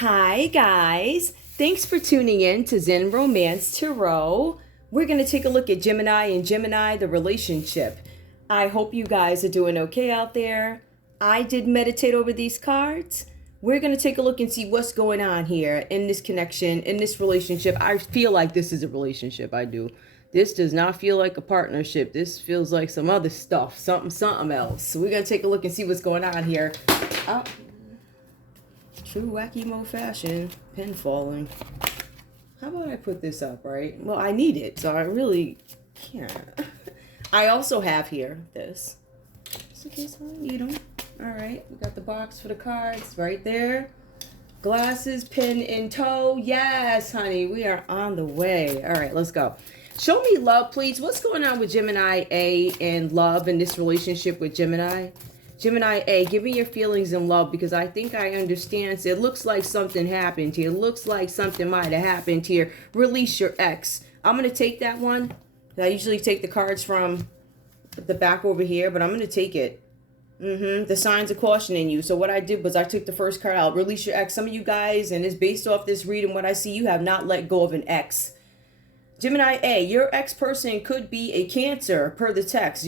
Hi guys, thanks for tuning in to Zen Romance Tarot. We're going to take a look at Gemini and Gemini, the relationship. I hope you guys are doing okay out there. I did meditate over these cards. We're going to take a look and see what's going on here in this connection, in this relationship. I feel like this is a relationship, I do. This does not feel like a partnership. This feels like some other stuff, something else. So we're going to take a look and see what's going on here. Oh. True wacky mo fashion, pin falling. How about I put this up, right? Well, I need it, so I really can't. I also have here this. Just in case I need them. All right, we got the box for the cards right there. Glasses, pin in tow. Yes, honey, we are on the way. All right, let's go. Show me love, please. What's going on with Gemini A and love in this relationship with Gemini? Gemini A, give me your feelings and love because I think I understand. So it looks like something happened here. It looks like something might have happened here. Release your ex. I'm going to take that one. I usually take the cards from the back over here, but I'm going to take it. The signs of cautioning you. So what I did was I took the first card out. Release your ex. Some of you guys, and it's based off this reading, what I see, you have not let go of an ex. Gemini A, your ex person could be a Cancer per the text.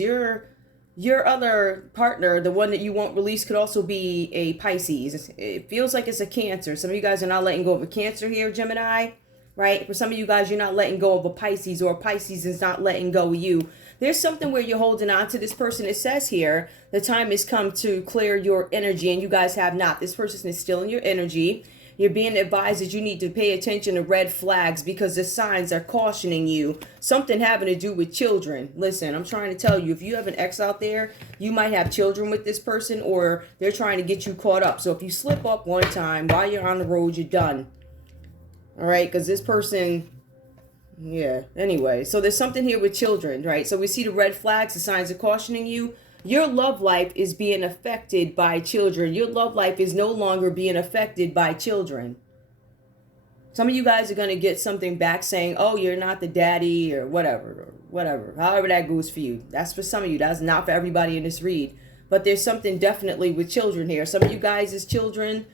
Your other partner, the one that you won't release, could also be a Pisces. It feels like it's a Cancer. Some of you guys are not letting go of a Cancer here, Gemini, right? For some of you guys, you're not letting go of a Pisces, or a Pisces is not letting go of you. There's something where you're holding on to this person. It says here, the time has come to clear your energy, and you guys have not. This person is still in your energy. You're being advised that you need to pay attention to red flags because the signs are cautioning you. Something having to do with children. Listen, I'm trying to tell you, if you have an ex out there, you might have children with this person, or they're trying to get you caught up. So if you slip up one time while you're on the road, you're done. All right, because this person, yeah, anyway. So there's something here with children, right? So we see the red flags, the signs are cautioning you. Your love life is being affected by children. Your love life is no longer being affected by children. Some of you guys are going to get something back saying, oh, you're not the daddy or whatever. However that goes for you. That's for some of you. That's not for everybody in this read. But there's something definitely with children here. Some of you guys as children,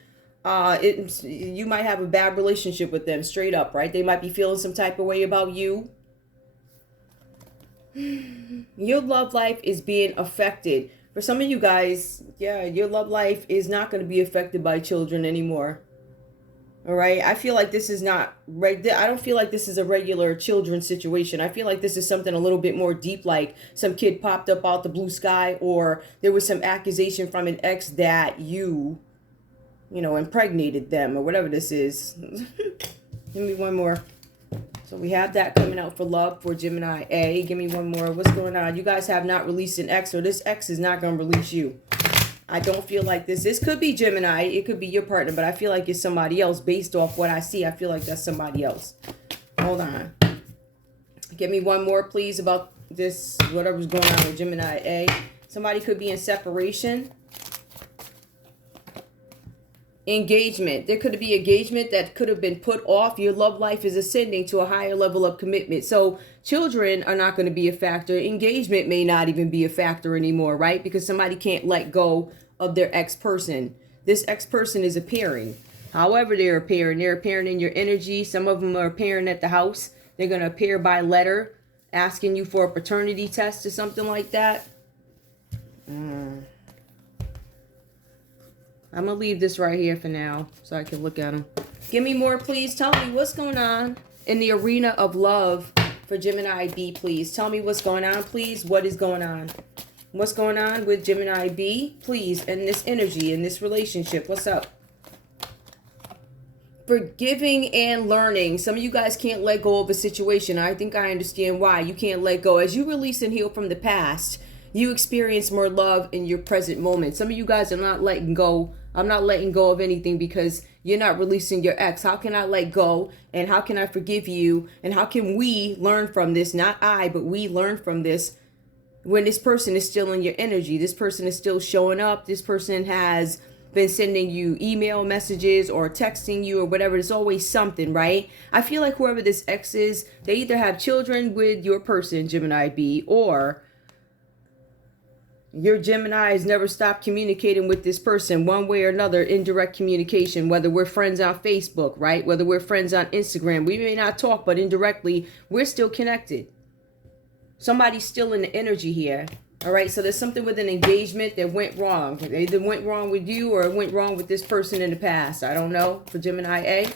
you might have a bad relationship with them straight up, right? They might be feeling some type of way about you. Your love life is being affected. For some of you guys, yeah, your love life is not going to be affected by children anymore. All right. I feel like this is not I don't feel like this is a regular children situation. I feel like this is something a little bit more deep, like some kid popped up out the blue sky, or there was some accusation from an ex that you impregnated them, or whatever this is. Give me one more. So we have that coming out for love for Gemini A. Give me one more. What's going on? You guys have not released an ex, or this ex is not going to release you. I don't feel like this. This could be Gemini. It could be your partner, but I feel like it's somebody else based off what I see. I feel like that's somebody else. Hold on. Give me one more, please, about this, whatever's going on with Gemini A. Somebody could be in separation. Engagement. There could be engagement that could have been put off. Your love life is ascending to a higher level of commitment. So children are not going to be a factor. Engagement may not even be a factor anymore, right? Because somebody can't let go of their ex-person. This ex-person is appearing. However they're appearing in your energy. Some of them are appearing at the house. They're going to appear by letter, asking you for a paternity test or something like that. I'm going to leave this right here for now so I can look at them. Give me more, please. Tell me what's going on in the arena of love for Gemini B, please. Tell me what's going on, please. What is going on? What's going on with Gemini B, please, in this energy, in this relationship? What's up? Forgiving and learning. Some of you guys can't let go of a situation. I think I understand why you can't let go. As you release and heal from the past, you experience more love in your present moment. Some of you guys are not letting go. I'm not letting go of anything because you're not releasing your ex. How can I let go? And how can I forgive you? And how can we learn from this? Not I, but we learn from this when this person is still in your energy. This person is still showing up. This person has been sending you email messages or texting you or whatever. There's always something, right? I feel like whoever this ex is, they either have children with your person, Gemini B, or Your Gemini has never stopped communicating with this person one way or another, indirect communication, whether we're friends on Facebook, right? Whether we're friends on Instagram. We may not talk, but indirectly, we're still connected. Somebody's still in the energy here. All right, so there's something with an engagement that went wrong. It either went wrong with you or it went wrong with this person in the past. I don't know for Gemini A.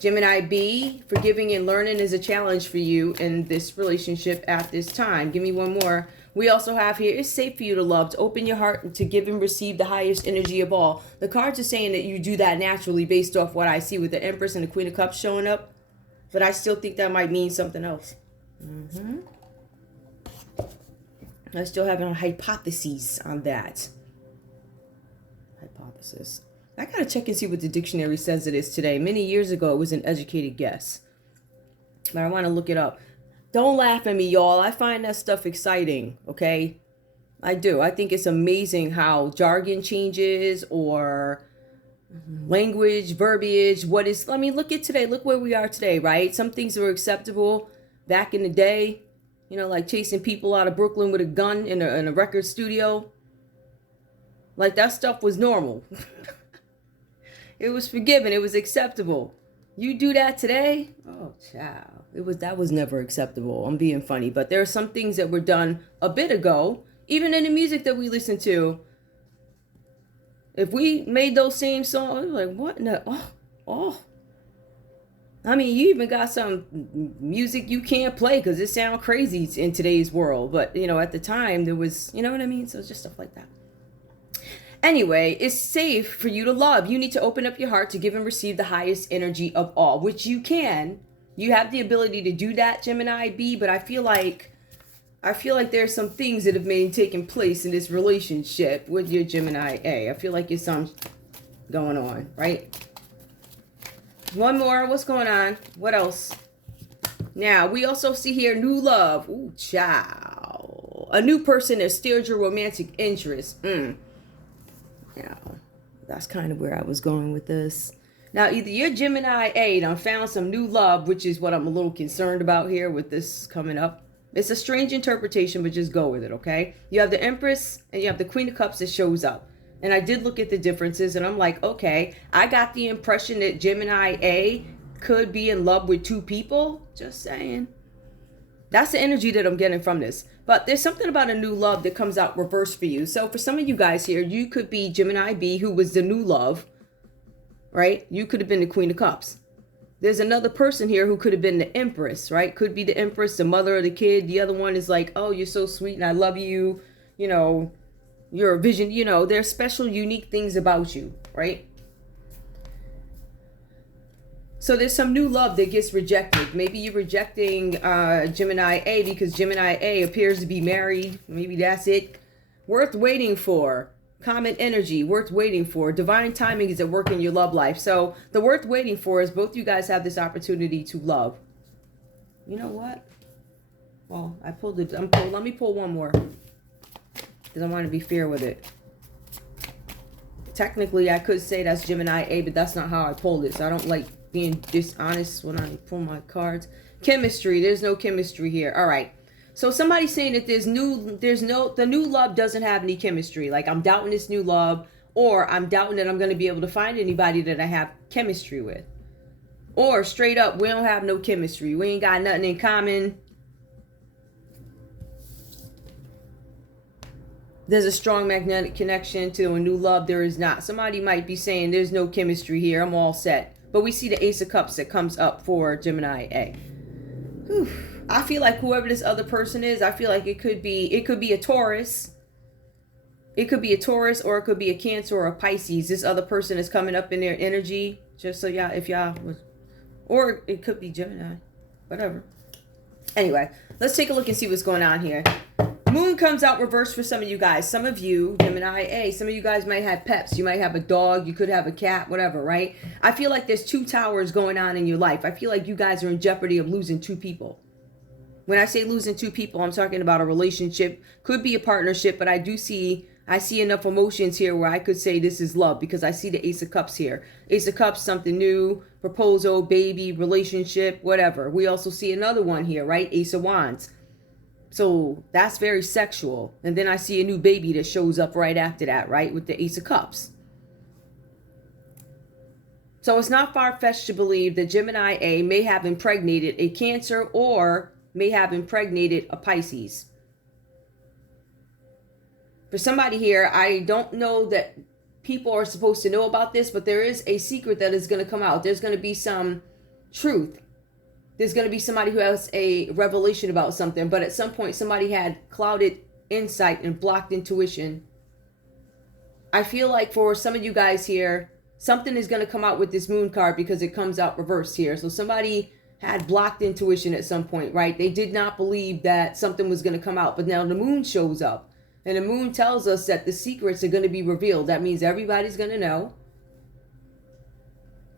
Gemini B, forgiving and learning is a challenge for you in this relationship at this time. Give me one more. We also have here, it's safe for you to love, to open your heart, to give and receive the highest energy of all. The cards are saying that you do that naturally based off what I see with the Empress and the Queen of Cups showing up. But I still think that might mean something else. I still have a hypothesis on that. Hypothesis. I gotta check and see what the dictionary says it is today. Many years ago, it was an educated guess. But I want to look it up. Don't laugh at me, y'all. I find that stuff exciting, okay? I do. I think it's amazing how jargon changes or language, verbiage, what is... I mean, look at today. Look where we are today, right? Some things were acceptable back in the day. You know, like chasing people out of Brooklyn with a gun in a record studio. Like, that stuff was normal. It was forgiven. It was acceptable. You do that today? Oh, child. That was never acceptable. I'm being funny. But there are some things that were done a bit ago, even in the music that we listen to. If we made those same songs, like, what? No. Oh. I mean, you even got some music you can't play because it sounds crazy in today's world. But, you know, at the time, there was, you know what I mean? So it's just stuff like that. Anyway, it's safe for you to love. You need to open up your heart to give and receive the highest energy of all, which you can. You have the ability to do that, Gemini B, but I feel like there's some things that have been taking place in this relationship with your Gemini A. I feel like there's something going on, right? One more. What's going on? What else? Now, we also see here new love. Ooh, child. A new person has steered your romantic interest. Yeah, that's kind of where I was going with this. Now, either your Gemini A done found some new love, which is what I'm a little concerned about here with this coming up. It's a strange interpretation, but just go with it, okay? You have the Empress and you have the Queen of Cups that shows up. And I did look at the differences and I'm like, okay, I got the impression that Gemini A could be in love with two people. Just saying. That's the energy that I'm getting from this. But there's something about a new love that comes out reverse for you. So for some of you guys here, you could be Gemini B, who was the new love, right? You could have been the Queen of Cups. There's another person here who could have been the Empress, right? Could be the Empress, the mother of the kid. The other one is like, oh, you're so sweet and I love you. You know, you're a vision. You know, there's special, unique things about you, right? So there's some new love that gets rejected. Maybe you're rejecting Gemini A because Gemini A appears to be married. Maybe that's it. Worth waiting for. Common energy. Worth waiting for. Divine timing is at work in your love life. So the worth waiting for is both you guys have this opportunity to love. You know what? Well, I pulled it. Let me pull one more. Because I want to be fair with it. Technically, I could say that's Gemini A, but that's not how I pulled it. So I don't like being dishonest when I pull my cards. Chemistry. There's no chemistry here. All right. So somebody's saying that the new love doesn't have any chemistry. Like, I'm doubting this new love, or I'm doubting that I'm going to be able to find anybody that I have chemistry with. Or straight up, we don't have no chemistry. We ain't got nothing in common. There's a strong magnetic connection to a new love. There is not. Somebody might be saying there's no chemistry here. I'm all set. But we see the Ace of Cups that comes up for Gemini A. Whew. I feel like whoever this other person is, I feel like it could be a Taurus. It could be a Taurus, or it could be a Cancer or a Pisces. This other person is coming up in their energy. Just so y'all, if y'all was, or it could be Gemini. Whatever. Anyway, let's take a look and see what's going on here. Moon comes out reversed for some of you guys. Some of you, Gemini A, some of you guys might have pets. You might have a dog. You could have a cat, whatever, right? I feel like there's two towers going on in your life. I feel like you guys are in jeopardy of losing two people. When I say losing two people, I'm talking about a relationship. Could be a partnership, but I see enough emotions here where I could say this is love because I see the Ace of Cups here. Ace of Cups, something new, proposal, baby, relationship, whatever. We also see another one here, right? Ace of Wands. So that's very sexual. And then I see a new baby that shows up right after that, right? With the Ace of Cups. So it's not far-fetched to believe that Gemini A may have impregnated a Cancer or may have impregnated a Pisces. For somebody here, I don't know that people are supposed to know about this, but there is a secret that is going to come out. There's going to be some truth. There's going to be somebody who has a revelation about something, but at some point somebody had clouded insight and blocked intuition. I feel like for some of you guys here, something is going to come out with this moon card because it comes out reversed here. So somebody had blocked intuition at some point, right? They did not believe that something was going to come out, but now the moon shows up. And the moon tells us that the secrets are going to be revealed. That means everybody's going to know.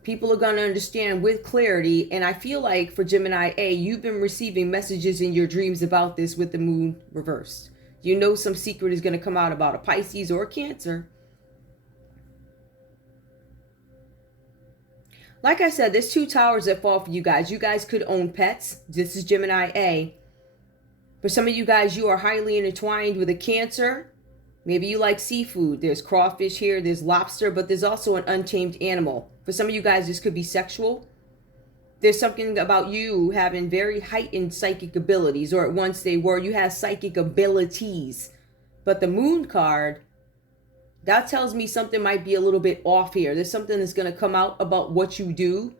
People are going to understand with clarity. And I feel like for Gemini A, you've been receiving messages in your dreams about this with the moon reversed. You know some secret is going to come out about a Pisces or a Cancer. Like I said, there's 2 towers that fall for you guys. You guys could own pets. This is Gemini A. For some of you guys, you are highly intertwined with a Cancer. Maybe you like seafood. There's crawfish here. There's lobster. But there's also an untamed animal. For some of you guys, this could be sexual. There's something about you having very heightened psychic abilities. Or at once they were. You have psychic abilities. But the moon card, that tells me something might be a little bit off here. There's something that's going to come out about what you do.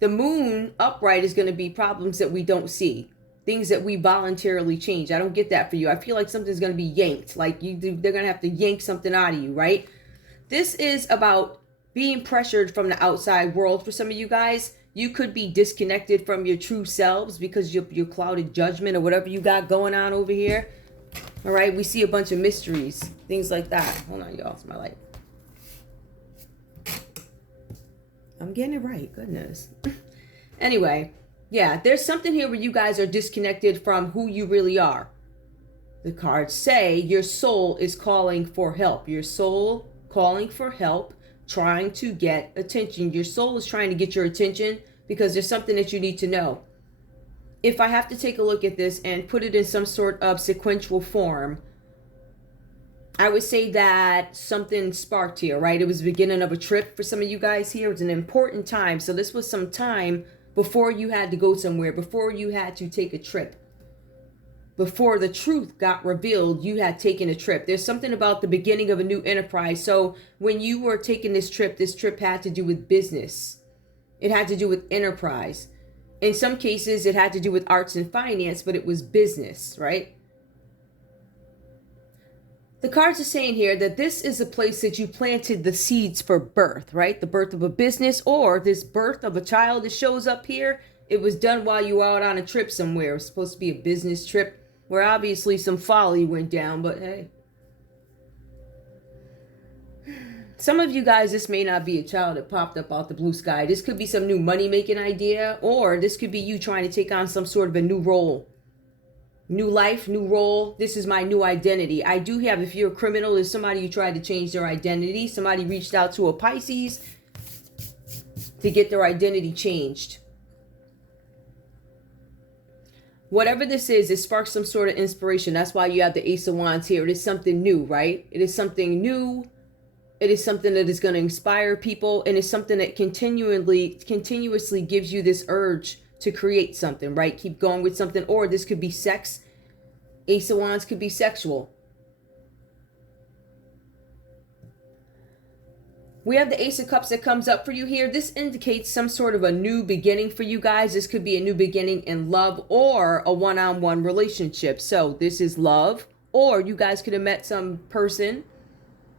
The moon upright is going to be problems that we don't see. Things that we voluntarily change. I don't get that for you. I feel like something's going to be yanked. Like they're going to have to yank something out of you, right? This is about being pressured from the outside world. For some of you guys, you could be disconnected from your true selves because your clouded judgment or whatever you got going on over here. All right, we see a bunch of mysteries, things like that. Hold on, y'all, it's my light. I'm getting it right, goodness. Anyway, yeah, there's something here where you guys are disconnected from who you really are. The cards say your soul is calling for help. Your soul calling for help, trying to get attention. Your soul is trying to get your attention because there's something that you need to know. If I have to take a look at this and put it in some sort of sequential form, I would say that something sparked here, right? It was the beginning of a trip for some of you guys here. It was an important time. So this was some time before you had to go somewhere, before you had to take a trip. Before the truth got revealed, you had taken a trip. There's something about the beginning of a new enterprise. So when you were taking this trip had to do with business. It had to do with enterprise. In some cases, it had to do with arts and finance, but it was business, right? The cards are saying here that this is a place that you planted the seeds for birth, right? The birth of a business or this birth of a child that shows up here. It was done while you were out on a trip somewhere. It was supposed to be a business trip where obviously some folly went down, but hey. Some of you guys, this may not be a child that popped up out the blue sky. This could be some new money-making idea, or this could be you trying to take on some sort of a new role. New life, new role. This is my new identity. I do have, if you're a criminal, there's somebody who tried to change their identity. Somebody reached out to a Pisces to get their identity changed. Whatever this is, it sparks some sort of inspiration. That's why you have the Ace of Wands here. It is something new, right? It is something new. It is something that is going to inspire people, and it's something that continuously gives you this urge to create something, right? Keep going with something, or this could be sex. Ace of Wands could be sexual. We have the Ace of Cups that comes up for you here. This indicates some sort of a new beginning for you guys. This could be a new beginning in love or a one-on-one relationship. So this is love, or you guys could have met some person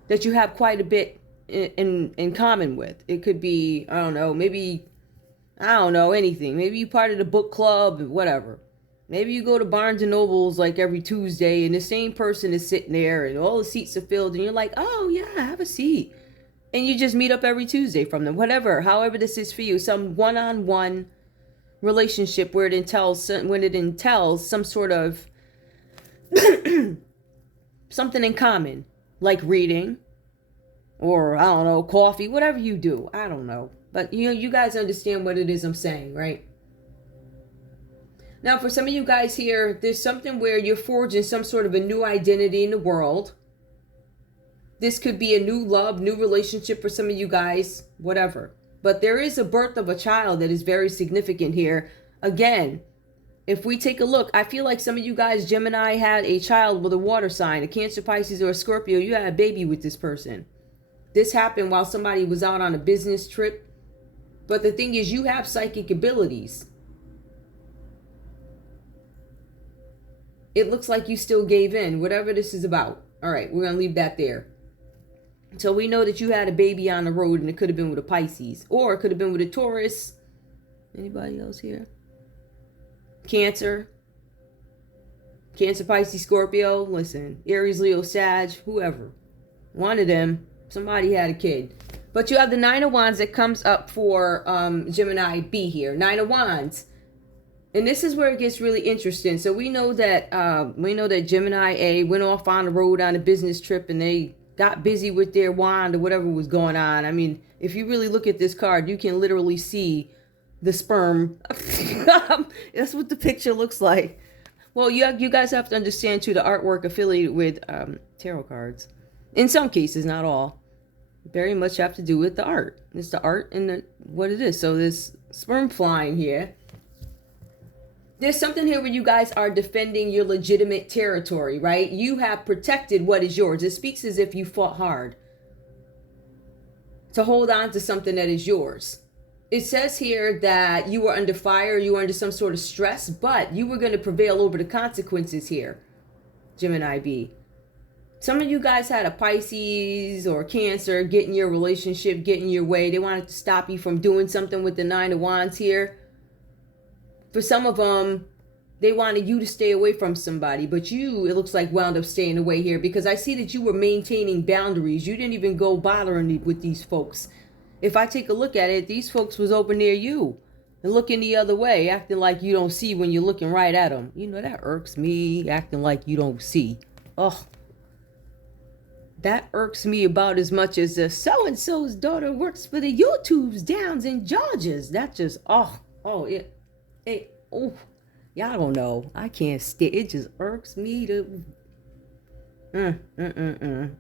that you have quite a bit in common with. It could be, I don't know, maybe, I don't know, anything. Maybe you're part of the book club, whatever. Maybe you go to Barnes and Nobles like every Tuesday and the same person is sitting there and all the seats are filled and you're like, oh yeah, have a seat. And you just meet up every Tuesday from them, whatever, however this is for you. Some one-on-one relationship where it entails some sort of something in common. Like reading, or I don't know, coffee, whatever you do. I don't know. But you guys understand what it is I'm saying, right? Now, for some of you guys here, there's something where you're forging some sort of a new identity in the world. This could be a new love, new relationship for some of you guys, whatever. But there is a birth of a child that is very significant here. Again, if we take a look, I feel like some of you guys, Gemini, had a child with a water sign, a Cancer, Pisces, or a Scorpio. You had a baby with this person. This happened while somebody was out on a business trip. But the thing is, you have psychic abilities. It looks like you still gave in, whatever this is about. All right, we're going to leave that there. So we know that you had a baby on the road, and it could have been with a Pisces, or it could have been with a Taurus. Anybody else here? Cancer, Pisces, Scorpio. Listen, Aries, Leo, Sag, whoever. One of them, somebody had a kid. But you have the Nine of Wands that comes up for Gemini B here. Nine of Wands. And this is where it gets really interesting. So we know that Gemini A went off on the road on a business trip, and they got busy with their wand or whatever was going on. I mean, if you really look at this card, you can literally see the sperm. That's what the picture looks like. Well, you guys have to understand too, the artwork affiliated with tarot cards, in some cases, not all, very much have to do with the art. It's the art and what it is. So this sperm flying here. There's something here where you guys are defending your legitimate territory, right? You have protected what is yours. It speaks as if you fought hard to hold on to something that is yours. It says here that you were under fire, you were under some sort of stress, but you were going to prevail over the consequences here, Gemini B. Some of you guys had a Pisces or Cancer get in your relationship, get in your way. They wanted to stop you from doing something with the Nine of Wands here. For some of them, they wanted you to stay away from somebody, but you, it looks like, wound up staying away here because I see that you were maintaining boundaries. You didn't even go bothering with these folks. If I take a look at it, these folks was over near you and looking the other way, acting like you don't see when you're looking right at them. You know, that irks me, acting like you don't see. Oh, that irks me about as much as the so-and-so's daughter works for the YouTubes downs in Georgia's. That just, y'all don't know. I can't stand it. Just irks me to.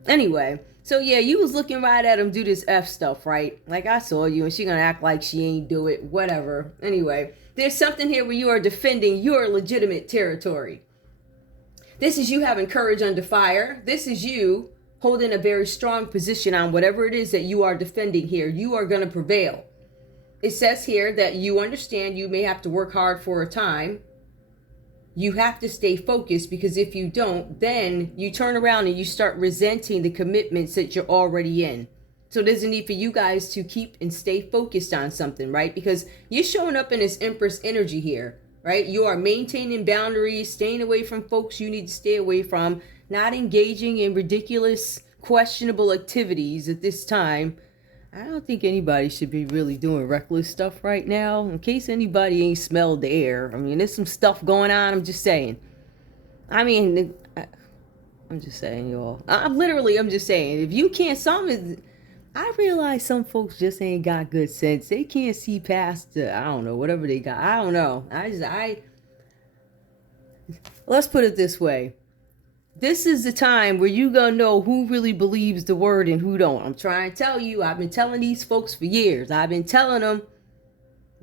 Anyway, so yeah, you was looking right at him do this F stuff, right? Like I saw you, and she gonna act like she ain't do it. Whatever. Anyway, there's something here where you are defending your legitimate territory. This is you having courage under fire. This is you holding a very strong position on whatever it is that you are defending here. You are gonna prevail. It says here that you understand you may have to work hard for a time. You have to stay focused because if you don't, then you turn around and you start resenting the commitments that you're already in. So there's a need for you guys to keep and stay focused on something, right? Because you're showing up in this Empress energy here, right? You are maintaining boundaries, staying away from folks you need to stay away from, not engaging in ridiculous, questionable activities at this time. I don't think anybody should be really doing reckless stuff right now. In case anybody ain't smelled the air. I mean, there's some stuff going on. I'm just saying. I'm just saying, y'all. I'm just saying. If you can't, I realize some folks just ain't got good sense. They can't see past the, I don't know, whatever they got. I don't know. Let's put it this way. This is the time where you gonna know who really believes the word and who don't. I'm trying to tell you, I've been telling these folks for years. I've been telling them.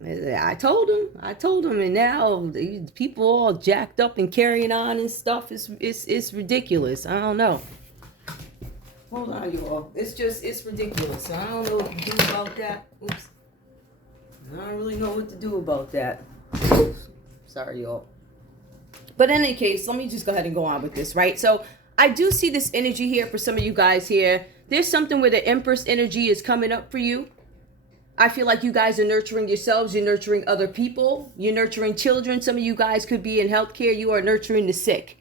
I told them, and now people all jacked up and carrying on and stuff. It's ridiculous. I don't know. Hold on, you all. It's ridiculous. I don't know what to do about that. Oops. I don't really know what to do about that. Oops. Sorry, y'all. But in any case, let me just go ahead and go on with this, right? So I do see this energy here for some of you guys here. There's something where the Empress energy is coming up for you. I feel like you guys are nurturing yourselves. You're nurturing other people. You're nurturing children. Some of you guys could be in healthcare. You are nurturing the sick.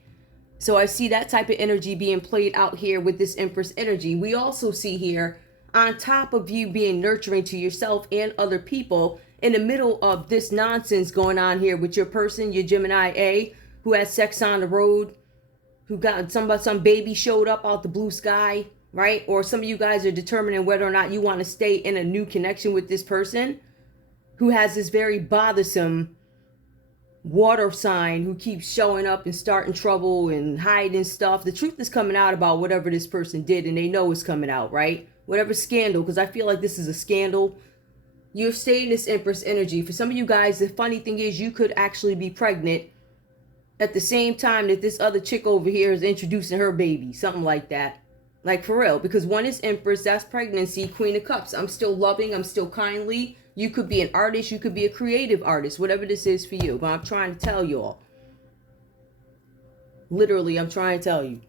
So I see that type of energy being played out here with this Empress energy. We also see here, on top of you being nurturing to yourself and other people, in the middle of this nonsense going on here with your person, your Gemini A, who had sex on the road, who got some baby showed up out the blue sky, right? Or some of you guys are determining whether or not you want to stay in a new connection with this person who has this very bothersome water sign who keeps showing up and starting trouble and hiding stuff. The truth is coming out about whatever this person did, and they know it's coming out, right? Whatever scandal, because I feel like this is a scandal. You're staying this Empress energy. For some of you guys, the funny thing is you could actually be pregnant at the same time that this other chick over here is introducing her baby. Something like that. Like, for real. Because one is Empress, that's pregnancy, Queen of Cups. I'm still loving, I'm still kindly. You could be an artist, you could be a creative artist, whatever this is for you. But I'm trying to tell you all. Literally, I'm trying to tell you.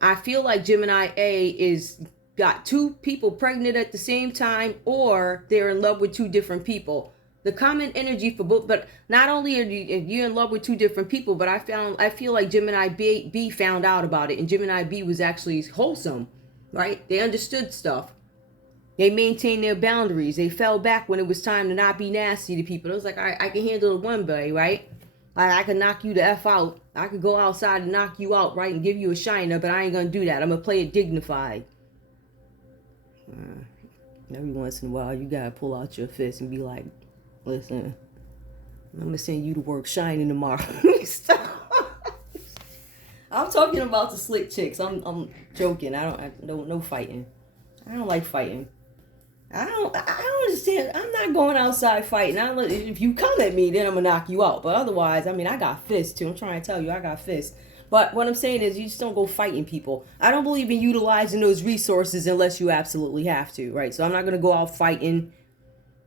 I feel like Gemini A is got two people pregnant at the same time, or they're in love with two different people. The common energy for both, but not only are you in love with two different people, but I feel like Gemini B found out about it, and Gemini B was actually wholesome, right? They understood stuff. They maintained their boundaries. They fell back when it was time to not be nasty to people. It was like, all right, I can handle it one way, right? I can knock you the F out. I could go outside and knock you out, right, and give you a shiner, but I ain't gonna do that. I'm gonna play it dignified. Every once in a while, you gotta pull out your fist and be like, listen, I'm gonna send you to work shining tomorrow. I'm talking about the slick chicks. I'm joking. I don't no fighting. I don't like fighting. I don't understand. I'm not going outside fighting. If you come at me, then I'm gonna knock you out. But otherwise, I mean, I got fists too. I'm trying to tell you, I got fists. But what I'm saying is, you just don't go fighting people. I don't believe in utilizing those resources unless you absolutely have to, right? So I'm not gonna go out fighting.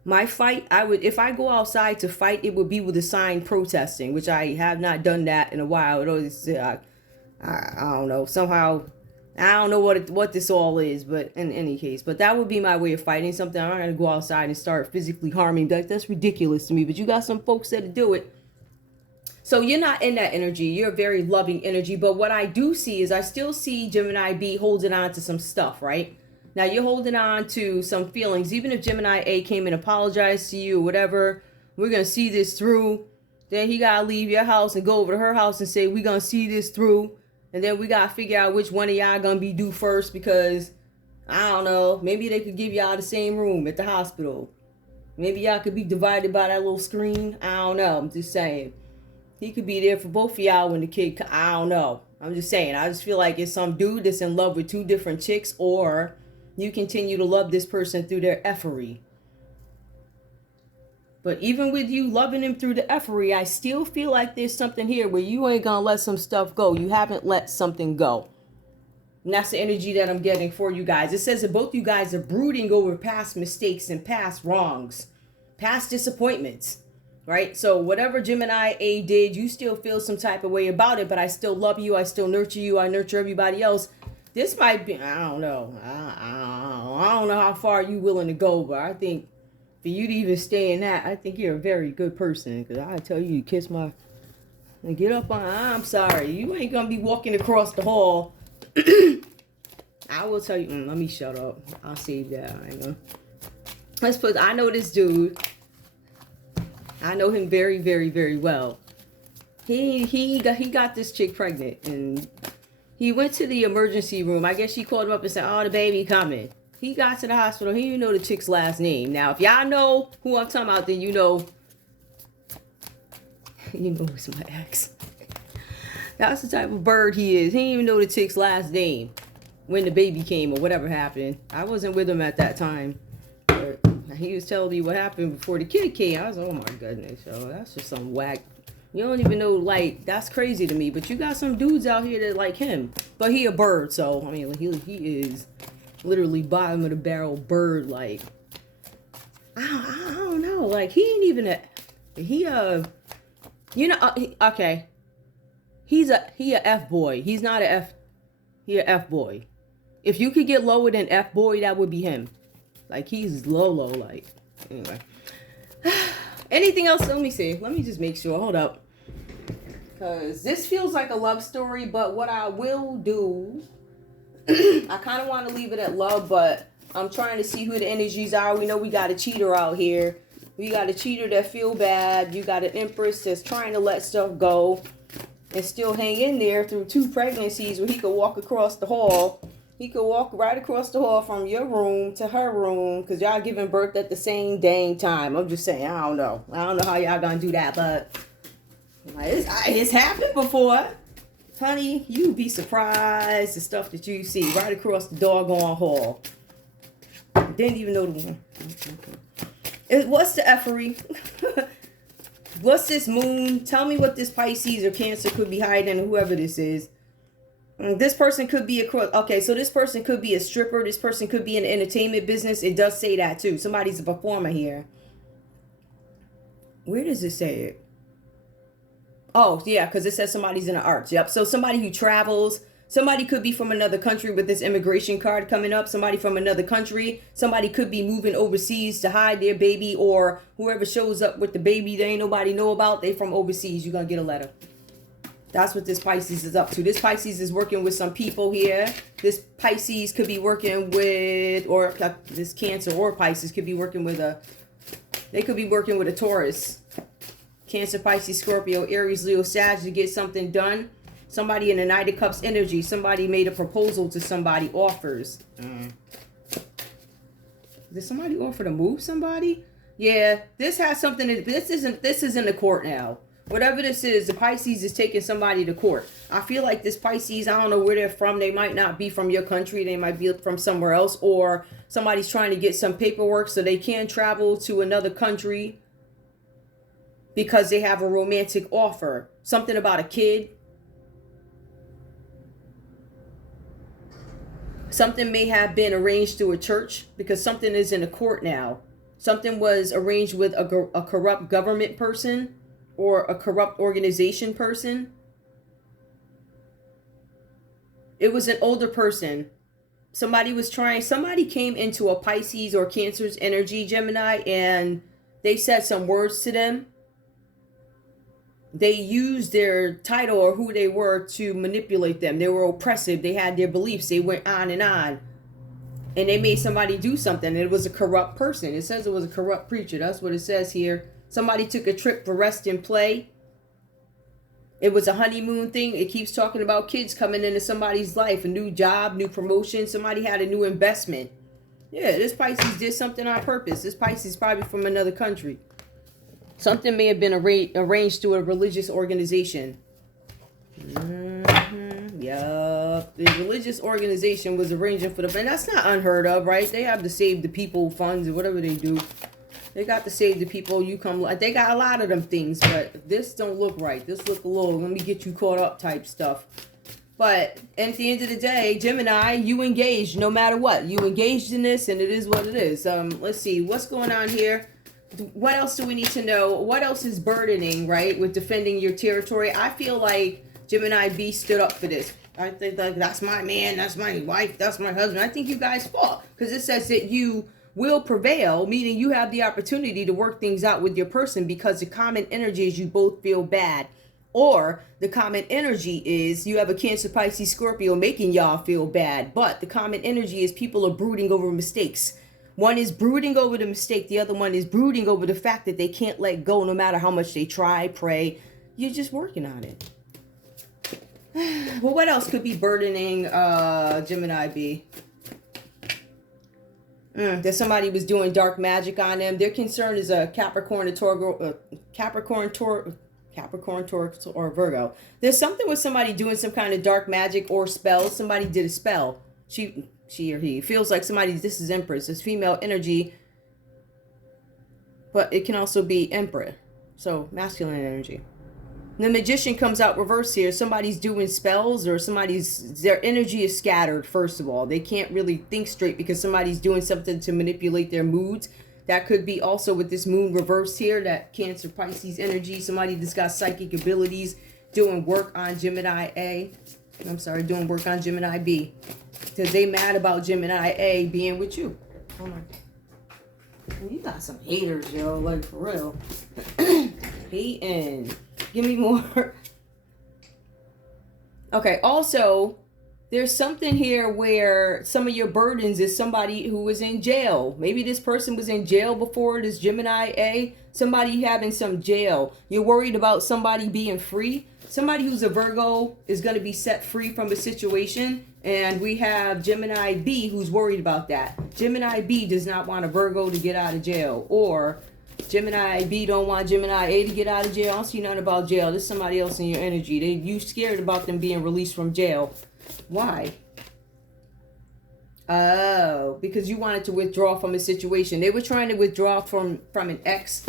My fight, if I go outside to fight, it would be with a sign protesting, which I have not done that in a while. It always, I don't know, somehow, I don't know what this all is, but in any case, but that would be my way of fighting something. I'm not going to go outside and start physically harming. That's ridiculous to me, but you got some folks that do it. So you're not in that energy. You're a very loving energy. But what I do see is I still see Gemini B holding on to some stuff, right? Now you're holding on to some feelings. Even if Gemini A came and apologized to you or whatever, we're going to see this through. Then he got to leave your house and go over to her house and say, we're going to see this through. And then we got to figure out which one of y'all going to be due first, because, I don't know, maybe they could give y'all the same room at the hospital. Maybe y'all could be divided by that little screen. I don't know. I'm just saying. He could be there for both of y'all when the kid, I don't know. I'm just saying. I just feel like it's some dude that's in love with two different chicks, or you continue to love this person through their effery. But even with you loving him through the effery, I still feel like there's something here where you ain't gonna let some stuff go. You haven't let something go. And that's the energy that I'm getting for you guys. It says that both you guys are brooding over past mistakes and past wrongs, past disappointments, right? So whatever Gemini A did, you still feel some type of way about it, but I still love you. I still nurture you. I nurture everybody else. This might be, I don't know. I don't know how far you willing to go, but I think for you to even stay in that, I think you're a very good person. Because I tell you, kiss my, and get up on, I'm sorry. You ain't going to be walking across the hall. I will tell you, let me shut up. I'll save that. I ain't gonna. Let's put, I know this dude. I know him very, very, very well. He got this chick pregnant, and he went to the emergency room. I guess she called him up and said, oh, the baby coming. He got to the hospital. He didn't even know the chick's last name. Now, if y'all know who I'm talking about, then you know it's my ex. That's the type of bird he is. He didn't even know the chick's last name when the baby came or whatever happened. I wasn't with him at that time. But he was telling me what happened before the kid came. I was like, oh my goodness. So that's just some whack. You don't even know, like, that's crazy to me. But you got some dudes out here that like him. But he a bird, so, I mean, he is literally bottom of the barrel bird. Like, I don't know. Like, he ain't even okay. He a F boy. He's not a F boy. If you could get lower than F boy, that would be him. Like, he's low, like. Anyway. Anything else? Let me see. Let me just make sure. Hold up. Because this feels like a love story, but what I will do, I kind of want to leave it at love, but I'm trying to see who the energies are. We know we got a cheater out here. We got a cheater that feel bad. You got an empress that's trying to let stuff go and still hang in there through 2 pregnancies where he could walk across the hall. He could walk right across the hall from your room to her room because y'all giving birth at the same dang time. I'm just saying, I don't know. I don't know how y'all gonna do that, but it's happened before. Honey, you'd be surprised the stuff that you see right across the doggone hall. Didn't even know the one. What's the effery? What's this moon? Tell me what this Pisces or Cancer could be hiding, whoever this is. This person could be okay, so this person could be a stripper. This person could be in the entertainment business. It does say that too. Somebody's a performer here. Where does it say it? Oh, yeah, because it says somebody's in the arts. Yep. So somebody who travels. Somebody could be from another country with this immigration card coming up. Somebody from another country. Somebody could be moving overseas to hide their baby, or whoever shows up with the baby they ain't nobody know about. They from overseas. You're going to get a letter. That's what this Pisces is up to. This Pisces is working with some people here. This Pisces could be working with, or this Cancer or Pisces could be working with they could be working with a Taurus. Cancer, Pisces, Scorpio, Aries, Leo, Sag to get something done. Somebody in the Knight of Cups energy. Somebody made a proposal to somebody, offers. Did somebody offer to move somebody? Yeah, this has something, this is in the court now. Whatever this is, the Pisces is taking somebody to court. I feel like this Pisces, I don't know where they're from. They might not be from your country. They might be from somewhere else. Or somebody's trying to get some paperwork so they can travel to another country because they have a romantic offer. Something about a kid. Something may have been arranged through a church because something is in the court now. Something was arranged with a corrupt government person. Or a corrupt organization person. It was an older person. Somebody came into a Pisces or Cancer's energy, Gemini, and they said some words to them. They used their title or who they were to manipulate them. They were oppressive. They had their beliefs. They went on. And they made somebody do something. It was a corrupt person. It says it was a corrupt preacher. That's what it says here. Somebody took a trip for rest and play. It was a honeymoon thing. It keeps talking about kids coming into somebody's life. A new job, new promotion. Somebody had a new investment. Yeah, this Pisces did something on purpose. This Pisces is probably from another country. Something may have been arranged through a religious organization. Yup. The religious organization was arranging for them. And that's not unheard of, right? They have the Save the People funds or whatever they do. They got to Save the People. They got a lot of them things, but this don't look right. This look a little, let me get you caught up type stuff. But at the end of the day, Gemini, you engaged no matter what. You engaged in this, and it is what it is. Let's see. What's going on here? What else do we need to know? What else is burdening, right, with defending your territory? I feel like Gemini B stood up for this. I think that's my man, that's my wife, that's my husband. I think you guys fought because it says that you will prevail, meaning you have the opportunity to work things out with your person because the common energy is you both feel bad. Or the common energy is you have a Cancer, Pisces, Scorpio making y'all feel bad. But the common energy is people are brooding over mistakes. One is brooding over the mistake. The other one is brooding over the fact that they can't let go no matter how much they try, pray. You're just working on it. Well, what else could be burdening Gemini B? That somebody was doing dark magic on them. Their concern is a Capricorn, Taurus, or Virgo. There's something with somebody doing some kind of dark magic or spell. Somebody did a spell. She or he feels like this is Empress. It's female energy, but it can also be Emperor. So masculine energy. The Magician comes out reverse here. Somebody's doing spells or their energy is scattered, first of all. They can't really think straight because somebody's doing something to manipulate their moods. That could be also with this moon reverse here, that Cancer, Pisces energy. Somebody that's got psychic abilities doing work on Gemini A. Doing work on Gemini B. Because they mad about Gemini A being with you. Oh my. You got some haters, yo. Like, for real. Hating. Give me more. Okay, also, there's something here where some of your burdens is somebody who was in jail. Maybe this person was in jail before, this Gemini A. Somebody having some jail. You're worried about somebody being free. Somebody who's a Virgo is going to be set free from a situation. And we have Gemini B who's worried about that. Gemini B does not want a Virgo to get out of jail. Or Gemini B don't want Gemini A to get out of jail. I don't see nothing about jail. There's somebody else in your energy. You scared about them being released from jail. Why? Oh, because you wanted to withdraw from a situation. They were trying to withdraw from an ex.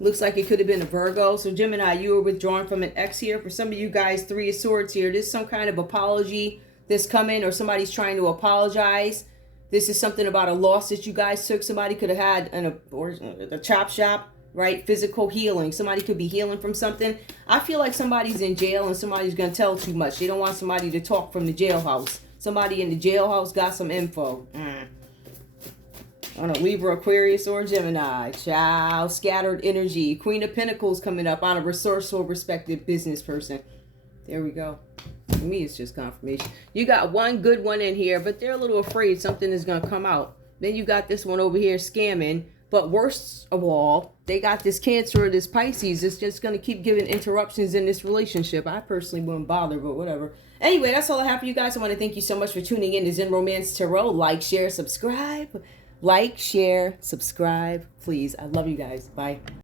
Looks like it could have been a Virgo. So Gemini, you were withdrawing from an ex here. For some of you guys, Three of Swords here. There's some kind of apology that's coming, or somebody's trying to apologize. This is something about a loss that you guys took. Somebody could have had a chop shop, right? Physical healing. Somebody could be healing from something. I feel like somebody's in jail and somebody's going to tell too much. They don't want somebody to talk from the jailhouse. Somebody in the jailhouse got some info. On a Libra, Aquarius, or Gemini. Child, scattered energy. Queen of Pentacles coming up on a resourceful, respected business person. There we go. For me, it's just confirmation. You got one good one in here, but they're a little afraid something is going to come out. Then you got this one over here scamming. But worst of all, they got this Cancer or this Pisces. It's just going to keep giving interruptions in this relationship. I personally wouldn't bother, but whatever. Anyway, that's all I have for you guys. I want to thank you so much for tuning in to Zen Romance Tarot. Like, share, subscribe. Like, share, subscribe, please. I love you guys. Bye.